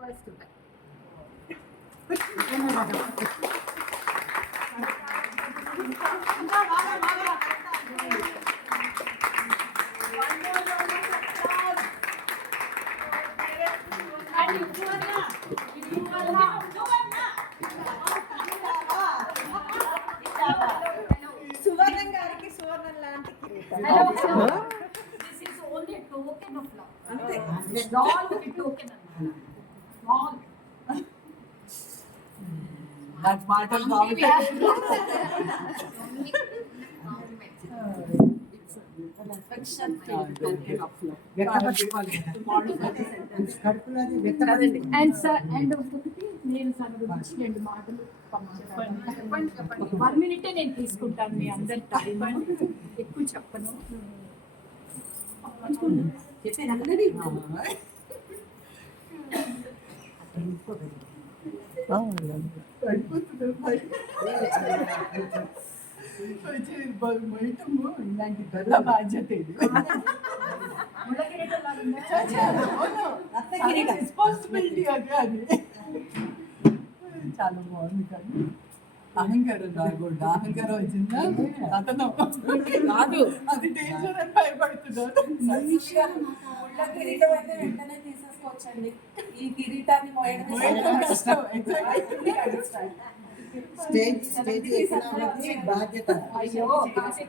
First సువర్ణం గారికి సువర్ణం లాంటి కిరీటం. This is only a token of love. అంతే. Small token అన్నమాట. Small. That part of Only we have to only affection token of love. And sir, and ఒకటి నేను sir గురించి 2 మాటలు చెప్పండి. 1 minute నేను తీసుకుంటాను మీ అందరి టైం, ఎక్కువ చెప్పను. ఇలాంటి పెద్ద బాధ్యత ఇది. రెస్పాన్సిబిలిటీ అది అది చాలా బాగుంది. కానీ అహంకారం రాకూడదు. అహంకారం వచ్చిందా అతను కాదు, అది డేంజర్ అని భయపడుతున్నాడు. కిరీటం అయితే వెంటనే తీసేసుకోవచ్చండి. ఈ కిరీటాన్ని స్టేజ్ బాధ్యత. అయ్యో బాధ్యత